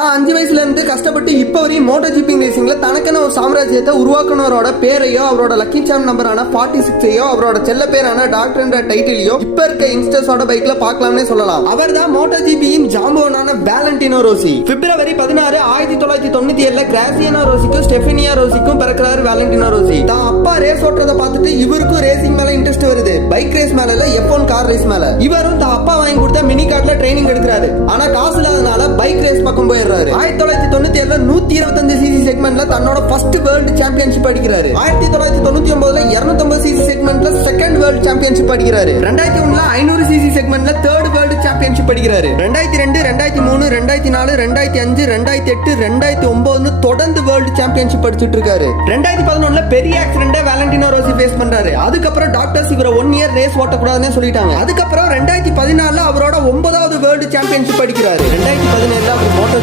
5 வயசுல இருந்து கஷ்டப்பட்டு இப்ப வரையும் மோட்டோ ஜிபி ரேசிங்ல தனக்கான ஒரு சாம்ராஜ்யத்தை உருவாக்குனவரோட பேரையோ அவரோட லக்கி சாம் நம்பரான 46ஐயோ அவரோட செல்ல பேரான டாக்டர் என்ற டைட்டிலையோ இப்ப இருக்க யங்ஸ்டர்ஸோட பைக்ல பார்க்கலாம்னே சொல்லலாம். அவர் தான் மோட்டோ ஜிபியின் ஜாம்பவானான வேலண்டினோ ரோசி. பிப்ரவரி 16 1997 கிராசியானோ ரோசிக்கும் ஸ்டெஃபனியா ரோசிக்கும் பிறக்கிறாரு வேலண்டினோ ரோசி. தான் அப்பா ரேஸ் ஓட்டுறதை பார்த்துட்டு இவருக்கும் ரேசிங் மேல இன்ட்ரெஸ்ட் வருது. பைக் ரேஸ் மேல இல்ல F1 கார் ரேஸ் மேல. இவரும் தான் அப்பா வாங்கி கொடுத்த மினி கார்ல ட்ரைனிங் எடுக்கிறாரு. ஆனா காசு இல்லாதனால பைக் ரேஸ் பக்கம் போய் 1997 125 சிசி செக்மெண்ட்ல தன்னோட ஃபர்ஸ்ட் வேர்ல்ட் சாம்பியன்ஷிப் அடிக்கிறாரு. 1999 250 சிசி செக்மெண்ட்ல செகண்ட் வேர்ல்ட் சாம்பியன்ஷிப் அடிக்கிறாரு. 2001 500 சிசி செக்மெண்ட்ல தேர்ட் வேர்ல்ட் சாம்பியன்ஷிப் அடிக்கிறாரு. 2002 2003 2004 2005 2008 2009 தொடர்ந்து வேர்ல்ட் சாம்பியன்ஷிப் அடிச்சிட்டு இருக்காரு. 2011 பெரிய ஆக்சிடென்ட் வேலண்டினோ ரோசி ஃபேஸ் பண்றாரு. அதுக்கப்புறம் டாக்டர்ஸ் இவரை 1 இயர் ரேஸ் ஓட்டக்கூடாதுன்னு சொல்லிட்டாங்க. அதுக்கப்புறம் 2014 அவரோட 9வது வேர்ல்ட் சாம்பியன்ஷிப் அடிக்கிறாரு. 2017 அவர் மோட்டோ